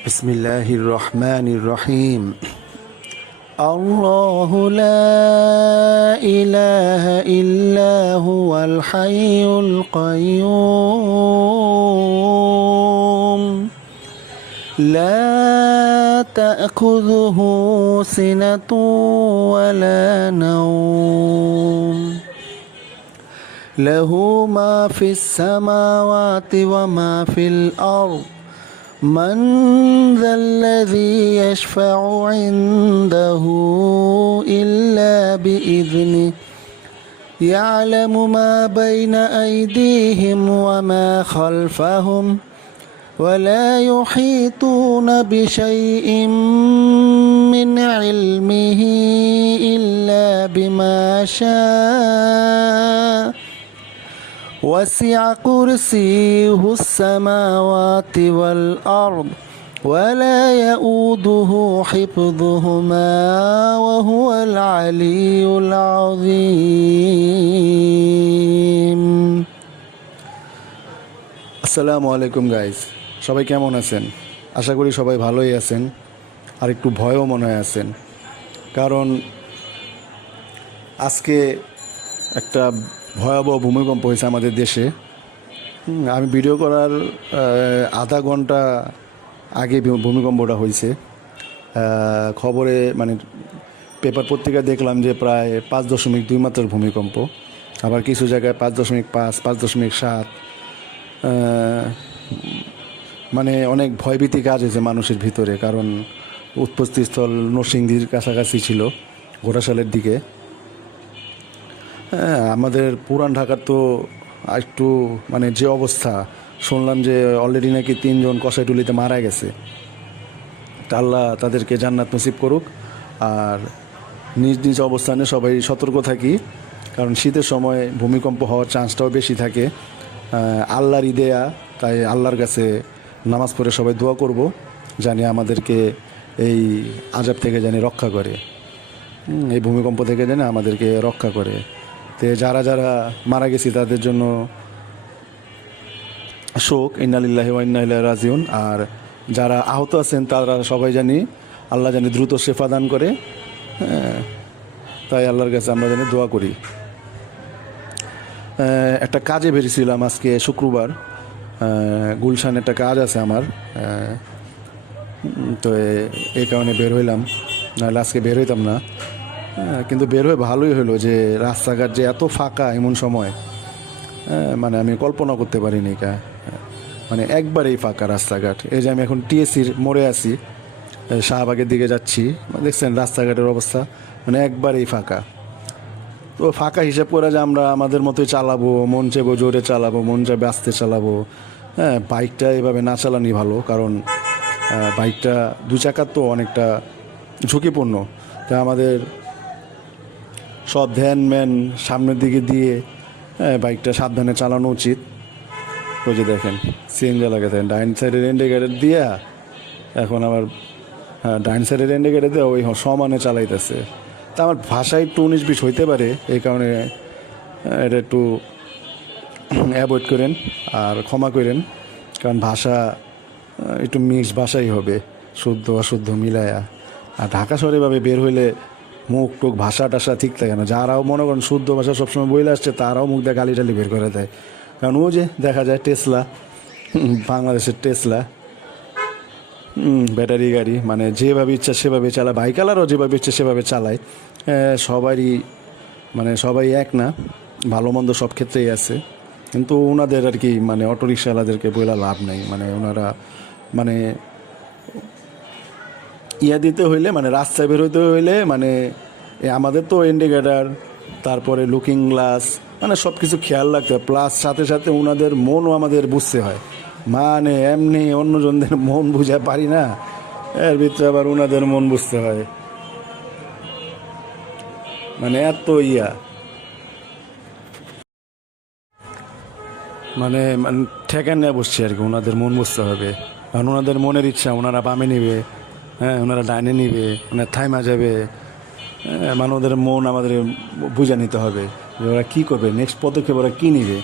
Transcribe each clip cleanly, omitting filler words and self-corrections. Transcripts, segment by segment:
بسم الله الرحمن الرحيم. الله لا إله إلا هو الحي القيوم لا تأخذه سنة ولا نوم له ما في السماوات وما في الأرض من ذا الذي يشفع عنده إلا بإذنه يعلم ما بين أيديهم وما خلفهم ولا يحيطون بشيء من علمه إلا بما شاء وسع كرسيه السماوات والأرض ولا يؤوده حفظهما وهو العلي العظيم. আসসালামু আলাইকুম গাইস, সবাই কেমন আছেন? আশা করি সবাই ভালোই আছেন, আর একটু ভয়ও মনে হয় আছেন, কারণ আজকে একটা ভয়াবহ ভূমিকম্প হয়েছে আমাদের দেশে। আমি ভিডিও করার আধা ঘন্টা আগে ভূমিকম্পটা হয়েছে। খবরে মানে পেপার পত্রিকা দেখলাম যে প্রায় 5.2 মাত্রার ভূমিকম্প, আবার কিছু জায়গায় 5.5, 5.7। মানে অনেক ভয়ভীতি কাজ হয়েছে মানুষের ভিতরে, কারণ উৎপত্তিস্থল নরসিংদীর কাছাকাছি ছিল, ঘোড়াশালের দিকে। হ্যাঁ, আমাদের পুরান ঢাকার তো একটু মানে যে অবস্থা, শুনলাম যে অলরেডি নাকি 3 জন কষাইটুলিতে মারা গেছে। আল্লাহ তাদেরকে জান্নাত নসিব করুক, আর নিজ নিজ অবস্থানে সবাই সতর্ক থাকি, কারণ শীতের সময় ভূমিকম্প হওয়ার চান্সটাও বেশি থাকে। আল্লাহর ইদেয়া, তাই আল্লাহর কাছে নামাজ পড়ে সবাই দোয়া করব, জানি আমাদেরকে এই আযাব থেকে জানি রক্ষা করে, এই ভূমিকম্প থেকে জানি আমাদেরকে রক্ষা করে। তো যারা যারা মারা গেছি তাদের জন্য শোক, ইন্না লিল্লাহি ওয়া ইন্না ইলাইহি রাজিউন। আর যারা আহত আছেন তারা সবাই জানি আল্লাহ জানি দ্রুত শেফা দান করে। তাই আল্লাহর কাছে আমরা জানি দোয়া করি। একটা কাজে বেরিয়েছিলাম আজকে শুক্রবার, গুলশান একটা কাজ আছে আমার, তো এই কারণে বের হইলাম, নাহলে আজকে বের হইতাম না। কিন্তু বের হয়ে ভালোই হলো যে রাস্তাঘাট যে এত ফাঁকা এমন সময়, মানে আমি কল্পনা করতে পারিনি। মানে একবারেই ফাঁকা রাস্তাঘাট। এই যে আমি এখন টিএসসির মোড়ে আছি, শাহবাগের দিকে যাচ্ছি, দেখছেন রাস্তাঘাটের অবস্থা, মানে একবারেই ফাঁকা। তো ফাঁকা হিসাব করে যে আমরা আমাদের মতোই চালাবো, মন চাইবো জোরে চালাবো, মন চাইবে আস্তে চালাবো। হ্যাঁ, বাইকটা এভাবে না চালানি ভালো, কারণ বাইকটা 2 চাকার তো অনেকটা ঝুঁকিপূর্ণ। তা আমাদের সব ধ্যান ম্যান সামনের দিকে দিয়ে বাইকটা সাবধানে চালানো উচিত। ওই যে দেখেন সিএনজি লাগাতেন ডাইন সাইডের ইন্ডিকেটার দিয়া, এখন আবার ডাইন সাইডের ইন্ডিকেটার দিয়ে ওই সমানে চালাইতেছে। তা আমার ভাষায় একটু 19-20 হইতে পারে, এই কারণে এটা একটু অ্যাভয়েড করেন আর ক্ষমা করেন, কারণ ভাষা একটু মিক্স ভাষাই হবে, শুদ্ধ অশুদ্ধ মিলায়া। আর ঢাকা শহরে এভাবে বের হইলে মুখ টুক ভাষা টাষা ঠিক থাকে না। যারাও মনে করেন শুদ্ধ ভাষা সবসময় বইলে আসছে, তারাও মুখ দিয়ে গালি টালি বের করে দেয়। কারণ ও যে দেখা যায় টেসলা, বাংলাদেশের টেসলা ব্যাটারি গাড়ি, মানে যেভাবে ইচ্ছা সেভাবে চালায়, বাইকালারও যেভাবে ইচ্ছা সেভাবে চালায়। সবারই মানে সবাই এক না, ভালো মন্দ সব ক্ষেত্রেই আছে। কিন্তু ওনাদের আর কি মানে অটোরিকশাওয়ালাদেরকে বলে লাভ নেই, মানে ওনারা মানে ইয়া দিতে হইলে, মানে রাস্তায় বের হইতে হইলে, মানে আমাদের তো ইন্ডিকেটার, তারপরে লুকিং গ্লাস, মানে সব কিছু খেয়াল রাখতে হয়। প্লাস সাথে সাথে ওনাদের মনও আমাদের বুঝতে হয়, মানে এমনি অন্যজনদের মন বুঝা পারি না, এর ভিতরে আবার ওনাদের মন বুঝতে হয়, মানে এত ইয়া, মানে ঠেকান নিয়ে বসছে আর কি। ওনাদের মন বুঝতে হবে, কারণ ওনাদের মনের ইচ্ছা, ওনারা বামে নিবে, হ্যাঁ ওনারা ডাইনে নিবে, ওনারা থাইমা যাবে। মানে ওদের মন আমাদের বুঝে নিতে হবে যে ওরা কী করবে, নেক্সট পদক্ষেপ ওরা কী নিবে।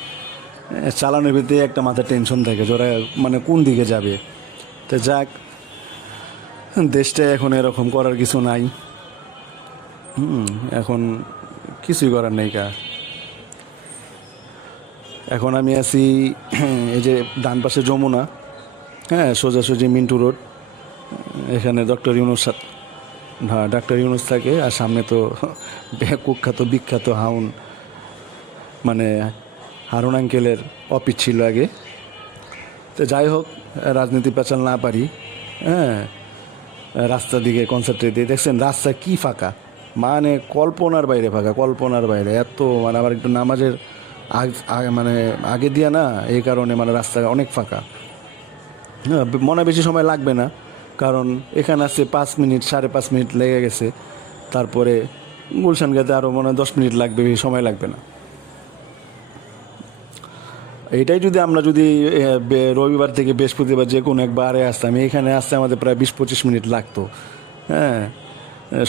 চালানোর ভিতরে একটা মাথায় টেনশন থাকে যে ওরা মানে কোন দিকে যাবে। তো যাক, দেশটায় এখন এরকম করার কিছু নাই। এখন কিছুই করার নেই কা। এখন আমি আছি এই যে ডান পাশে যমুনা, হ্যাঁ, সোজাসুজি মিন্টু রোড। এখানে ডক্টর ইউনুস, হ্যাঁ ডাক্তার ইউনুস থাকে। আর সামনে তো কুখ্যাত বিখ্যাত মানে হারুন আঙ্কেলের অফিস ছিল আগে। তো যাই হোক, রাজনীতি পেঁচাল না পারি, হ্যাঁ, রাস্তার দিকে কনসেন্ট্রেট দিয়ে দেখছেন রাস্তা কি ফাঁকা, মানে কল্পনার বাইরে ফাঁকা, কল্পনার বাইরে এত। মানে আবার একটু নামাজের মানে আগে দিয়া না, এই কারণে মানে রাস্তা অনেক ফাঁকা। হ্যাঁ, মনে বেশি সময় লাগবে না, কারণ এখানে আছে 5 মিনিট 5.5 মিনিট লেগে গেছে। তারপরে গুলশান গেতে আরও মনে হয় 10 মিনিট লাগবে, বেশি সময় লাগবে না। এইটাই যদি আমরা রবিবার থেকে বৃহস্পতিবার যে কোনো একবারে আসতাম, এখানে আসতে আমাদের প্রায় 20-25 মিনিট লাগতো। হ্যাঁ,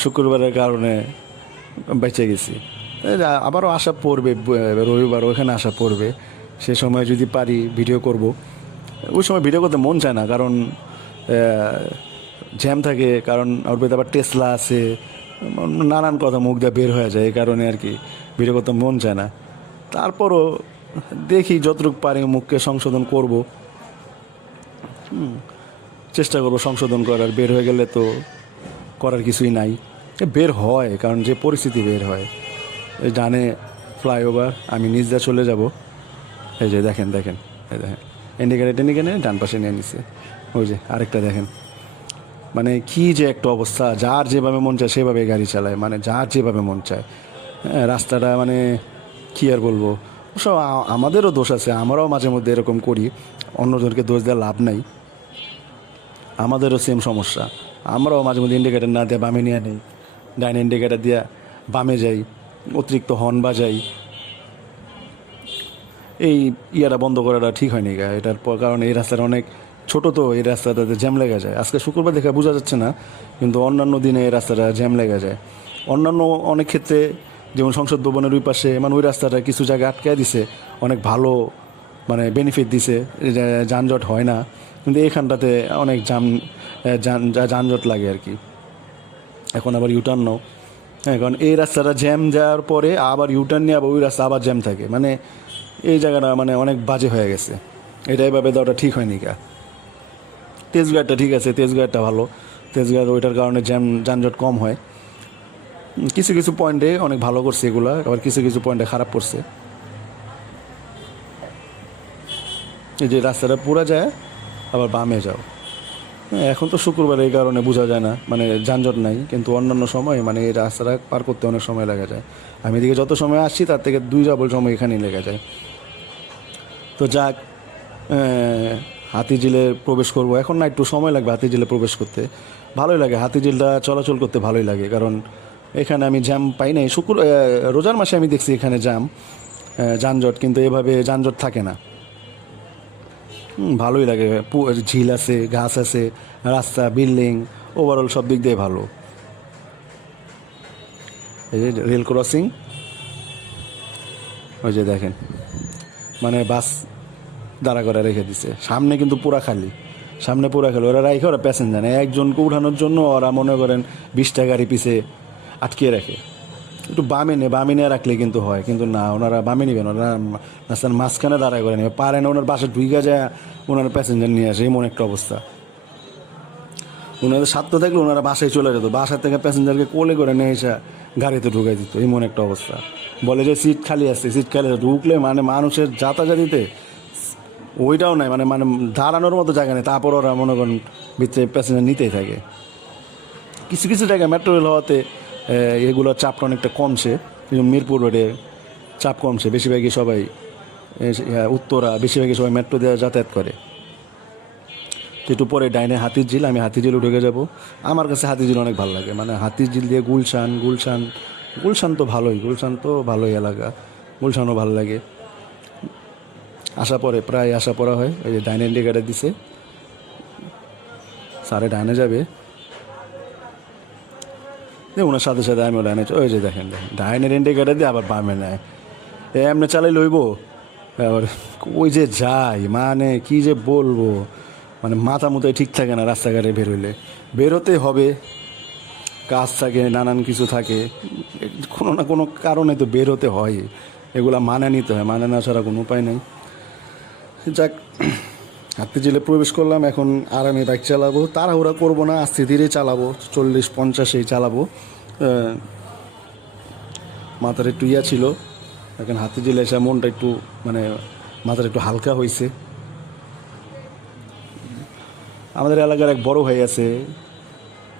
শুক্রবারের কারণে বেঁচে গেছি। আবারও আশা পড়বে, রবিবার ওখানে আশা পড়বে। সে সময় যদি পারি ভিডিও করব। ওই সময় ভিডিও করতে মন চায় না, কারণ জ্যাম থাকে, কারণ ওর ভিতরে আবার টেসলা আছে, নানান কথা মুখ দিয়ে বের হয়ে যায়। এই কারণে আর কি ভিডিও করতে মন চায় না। তারপরও দেখি যতটুকু পারি মুখকে সংশোধন করব, চেষ্টা করব সংশোধন করার। বের হয়ে গেলে তো করার কিছুই নাই, বের হয়, কারণ যে পরিস্থিতি বের হয়। এই ডানে ফ্লাইওভার, আমি নিজ দিয়ে চলে যাব। এই যে দেখেন এই দেখেন ইন্ডিকেটার ডান পাশে নিয়ে নিছে। ওই যে আরেকটা দেখেন, মানে কি যে একটা অবস্থা। যার যেভাবে মন চায় সেভাবে গাড়ি চালায়, মানে যার যেভাবে মন চায়। হ্যাঁ, রাস্তাটা মানে কী আর বলবো। সব আমাদেরও দোষ আছে, আমরাও মাঝে মধ্যে এরকম করি। অন্যজনকে দোষ দেওয়ার লাভ নাই, আমাদেরও সেম সমস্যা। আমরাও মাঝে মধ্যে ইন্ডিকেটার না দিয়ে বামে নিয়ে নেই, ডাইন ইন্ডিকেটার দিয়ে বামে যাই, অতিরিক্ত হর্ন বাজাই। এই ইয়াটা বন্ধ করাটা ঠিক হয়নি গা। এটার কারণ এই রাস্তাটা অনেক ছোটো, তো এই রাস্তাটাতে জ্যাম লেগে যায়। আজকে শুক্রবার দেখে বোঝা যাচ্ছে না, কিন্তু অন্যান্য দিনে এই রাস্তাটা জ্যাম লেগে যায়। অন্যান্য অনেক ক্ষেত্রে, যেমন সংসদ ভবনের ওই পাশে, মানে ওই রাস্তাটা কিছু জায়গায় আটকায় দিছে, অনেক ভালো মানে বেনিফিট দিছে, যানজট হয় না। কিন্তু এইখানটাতে অনেক যানজট লাগে আর কি। এখন আবার ইউটার্ন নাও, হ্যাঁ, কারণ এই রাস্তাটা জ্যাম যাওয়ার পরে আবার ইউটার্ন নিয়ে আবার ওই রাস্তা আবার জ্যাম থাকে। মানে এই জায়গাটা মানে অনেক বাজে হয়ে গেছে। এটা এভাবে দেওয়াটা ঠিক হয়নি কা। তেজগাঁটা ঠিক আছে, তেজগাঁটা ভালো, তেজগাঁর ওইটার কারণে যানজট কম হয়। কিছু কিছু পয়েন্টে অনেক ভালো করছে এগুলা, আবার কিছু কিছু পয়েন্টে খারাপ করছে। এই যে রাস্তাটা পুরা যায়, আবার বামে যাও। এখন তো শুক্রবার, এই কারণে বোঝা যায় না, মানে যানজট নাই। কিন্তু অন্যান্য সময় মানে এই রাস্তাটা পার করতে অনেক সময় লেগে যায়। আমি এদিকে যত সময় আসছি তার থেকে 2 ডাবল সময় এখানেই লেগে যায়। তো যাক, হাতিঝিলে প্রবেশ করব এখন। না, একটু সময় লাগবে হাতিঝিলে প্রবেশ করতে। ভালোই লাগে হাতিঝিলটা চলাচল করতে, ভালোই লাগে, কারণ এখানে আমি জ্যাম পাই নাই। রোজার মাসে আমি দেখছি এখানে যানজট, কিন্তু এভাবে যানজট থাকে না। ভালোই লাগে, ঝিল আছে, গাছ আছে, রাস্তা, বিল্ডিং, ওভারঅল সব দিক দিয়ে ভালো। এই যে রেল ক্রসিং, ওই যে দেখেন, মানে বাস দাঁড়া করে রেখে দিছে সামনে, কিন্তু পুরা খালি, সামনে পুরা খালি। ওরা রাখে, ওরা প্যাসেঞ্জার নেই, একজনকে উঠানোর জন্য ওরা মনে করেন 20টা গাড়ি পিছে আটকিয়ে রাখে। একটু বামে নিয়ে রাখলে কিন্তু হয়, কিন্তু না, ওনারা বামে নেবেন, ওনারা রাস্তার মাঝখানে দাঁড়া করে নেবে, পারে না ওনার বাসা ঢুইকা যায় ওনারা প্যাসেঞ্জার নিয়ে আসে। এমন একটা অবস্থা। ওনাদের স্বার্থ থাকলে ওনারা বাসায় চলে যেত, বাসা থেকে প্যাসেঞ্জারকে কোলে করে নিয়ে এসে গাড়িতে ঢুকাই দিত। এমন একটা অবস্থা। বলে যে সিট খালি আছে, সিট খালি আছে, ঢুকলে মানে মানুষের যাতায়াতিতে ওইটাও নাই, মানে মানে দাঁড়ানোর মতো জায়গা নেই। তারপর ওরা মনে করেন ভিতরে প্যাসেঞ্জার নিতেই থাকে। কিছু কিছু জায়গায় মেট্রো রেল হওয়াতে এগুলোর চাপটা অনেকটা কমছে। মিরপুর রোডে চাপ কমছে, বেশিরভাগই সবাই উত্তরা, বেশিরভাগই সবাই মেট্রো দিয়ে যাতায়াত করে। একটু পরে ডাইনে হাতিঝিল, আমি হাতিঝিলে ঢুকে যাব। আমার কাছে হাতিঝিল অনেক ভালো লাগে, মানে হাতিঝিল দিয়ে গুলশান তো ভালোই এলাকা, গুলশানও ভালো লাগে। প্রায় আসা পড়া হয়। ওই যে ডাইনে ইন্ডিকেটার দিছে, সারে ডাইনে যাবে, ওনার সাথে সাথে আমিও ডাইনে। ওই যে দেখেন ডাইনের ইন্ডিকেটার দিয়ে আবার বামে নেয়, এমনি চালাই লইব। আবার ওই যে যাই, মানে কি যে বলবো, মানে মাথা মতোই ঠিক থাকে না রাস্তাঘাটে বের হইলে। বেরোতে হবে, কাজ থাকে, নানান কিছু থাকে, কোনো না কোনো কারণে তো বের হতে হয়। এগুলা মানে নিতে হয়, মানে না ছাড়া কোনো উপায় নেই। যাক, হাতিঝিলে প্রবেশ করলাম, এখন আরামে বাইক চালাবো, তাড়াহুড়া করবো না, আস্তে ধীরে চালাবো, 40-50 চালাবো। মাথার একটু ইয়া ছিল, এখন হাতিঝিলে এসে মনটা একটু মানে মাথার একটু হালকা হয়েছে। আমাদের এলাকার এক বড় ভাই আছে,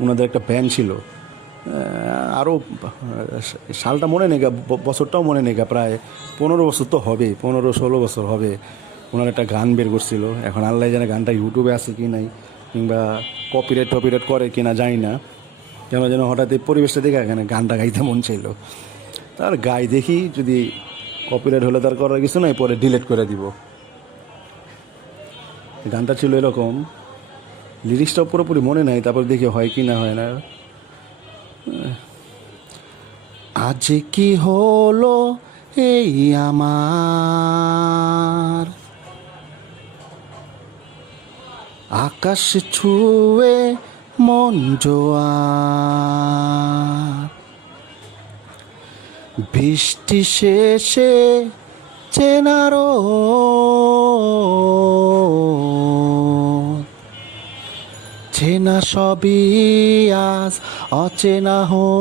ওনাদের একটা ভ্যান ছিল, আরও সালটা মনে নেই, বছরটাও মনে নেই, প্রায় 15 বছর তো হবে, 15-16 বছর হবে। ওনার একটা গান বের করছিল, এখন আল্লাহ জানে গানটা ইউটিউবে আছে কি নাই, কিংবা কপিরাইট করে কি না জানি না। কেন যেন হঠাৎ এই পরিবেশটা দেখে এখানে গানটা গাইতে মন চাইল, তার গাই দেখি, যদি কপিরাইট হলে তার করার কিছু নাই, পরে ডিলিট করে দিব। গানটা ছিল এরকম, লিরিক্সটাও পুরোপুরি মনে নাই, তারপর দেখি হয় কি না হয় না। আজ কি হলো এই আমার, আকাশ ছুঁয়ে মন জোয়ার, বৃষ্টি শেষে চেনারো চেনা সবই আজ অচেনা হোক,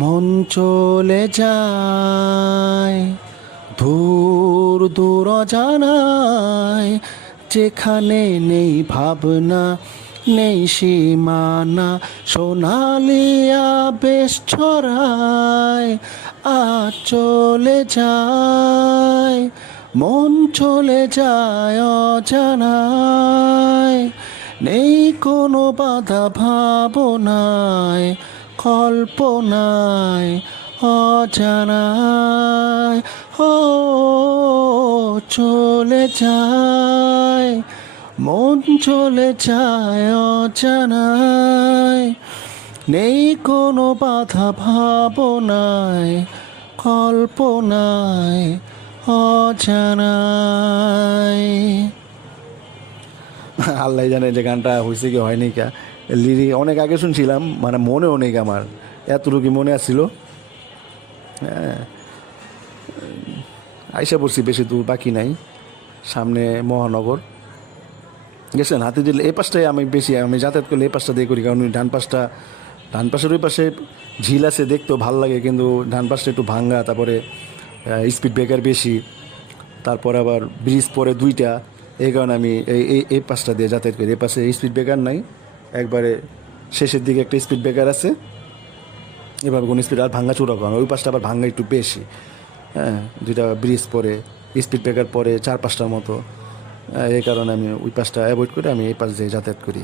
মন চলে যায় দূর দূর অজানায়, যেখানে নেই ভাবনা, নেই সীমানা, সোনালিয়া বেশ ছড়ায়, আজ চলে যায় মন, চলে যায় অজানায়, নেই কোনো বাধা ভাবনায়, কল্পনায়, অজানায়, ও চলে যায় মন, চলে যায় অজানায়, নেই কোনো বাধা ভাবনায়, কল্পনায়, অজানায়। আল্লাহ জানে যে গানটা হয়েছে কি হয়নি কা, লিরিক অনেক আগে শুনছিলাম, মানে মনেও নেই আমার, এতটুকু মনে আসছিল। হ্যাঁ, আইসা পড়ছি, বেশি দূর বাকি নাই, সামনে মহানগর। গেছেন হাতিঝিল এই পাশটায় আমি যাতায়াত করলে এই পাশটা দিয়ে করি, কারণ ডান পাশের ওই পাশে ঝিল আছে, দেখতেও ভালো লাগে, কিন্তু ডান পাশটা একটু ভাঙ্গা, তারপরে স্পিড ব্রেকার বেশি, তারপর আবার ব্রিজ পরে 2টা, এই কারণে আমি এই পাশটা দিয়ে যাতায়াত করি। এই পাশে স্পিড ব্রেকার নাই, একবারে শেষের দিকে একটা স্পিড ব্রেকার আছে, এভাবে কোনো স্পিড আর ভাঙ্গা চূড়া করানো, ওই পাশটা আবার ভাঙ্গা একটু বেশি। হ্যাঁ, 2টা ব্রিজ পরে, স্পিড ব্রেকার পরে 4-5টার মতো, এই কারণে আমি ওই পাশটা অ্যাভয়েড করে আমি এই পাশ দিয়ে যাতায়াত করি।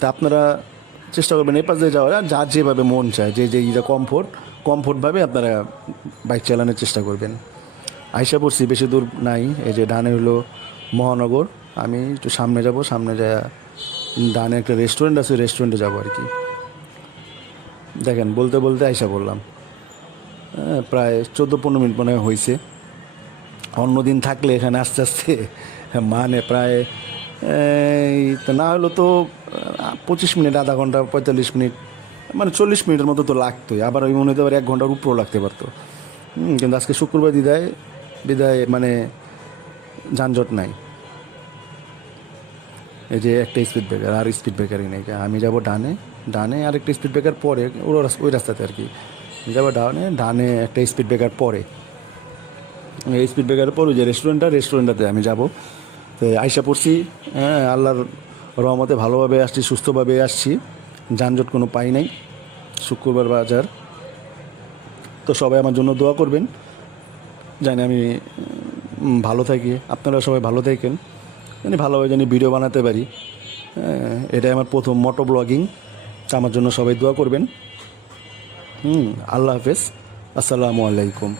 তা আপনারা চেষ্টা করবেন এই পাশ দিয়ে যাওয়ার, যার যেভাবে মন চায়, যে যেটা কমফোর্টভাবে আপনারা বাইক চালানোর চেষ্টা করবেন। আইসা পড়ছি, বেশি দূর নাই, এই যে ডানে হলো মহানগর, আমি একটু সামনে যাব, সামনে যা ডানে একটা রেস্টুরেন্ট আছে, রেস্টুরেন্টে যাবো আর কি। দেখেন বলতে বলতে আইসা পড়লাম, প্রায় 14-15 মিনিট মনে হয়েছে। অন্যদিন থাকলে এখানে আস্তে আস্তে মানে প্রায় তো না হলো তো 25 মিনিট, আধা ঘন্টা, 45 মিনিট, মানে 40 মিনিটের মতো তো লাগতোই, আবার ওই মনে হতে পারে 1 ঘন্টার উপরেও লাগতে পারতো। কিন্তু আজকে শুক্রবার বিদায় মানে যানজট নাই। এই যে একটা স্পিড ব্রেকার, আর স্পিড ব্রেকারই নেই, আমি যাব ডানে আর একটা স্পিড ব্রেকার পরে, ওই রাস্তাতে আর কি যাবো, ডানে একটা স্পিড ব্রেকার পরে, এই স্পিড ব্রেকারের পর ওই যে রেস্টুরেন্টটাতে আমি যাব। তো আইসা পড়ছি, হ্যাঁ, আল্লাহর রহমতে ভালোভাবে আসছি, সুস্থভাবে আসছি, যানজট কোনো পাই নাই। শুক্রবার বাজার, তো সবাই আমার জন্য দোয়া করবেন, জানি আমি ভালো থাকি, আপনারা সবাই ভালো থাকেন, জানি ভালোভাবে জানি ভিডিও বানাতে পারি। এটাই আমার প্রথম মোটো ব্লগিং, আমার জন্য সবাই দোয়া করবেন। আল্লাহ হাফেজ, আসসালামু আলাইকুম।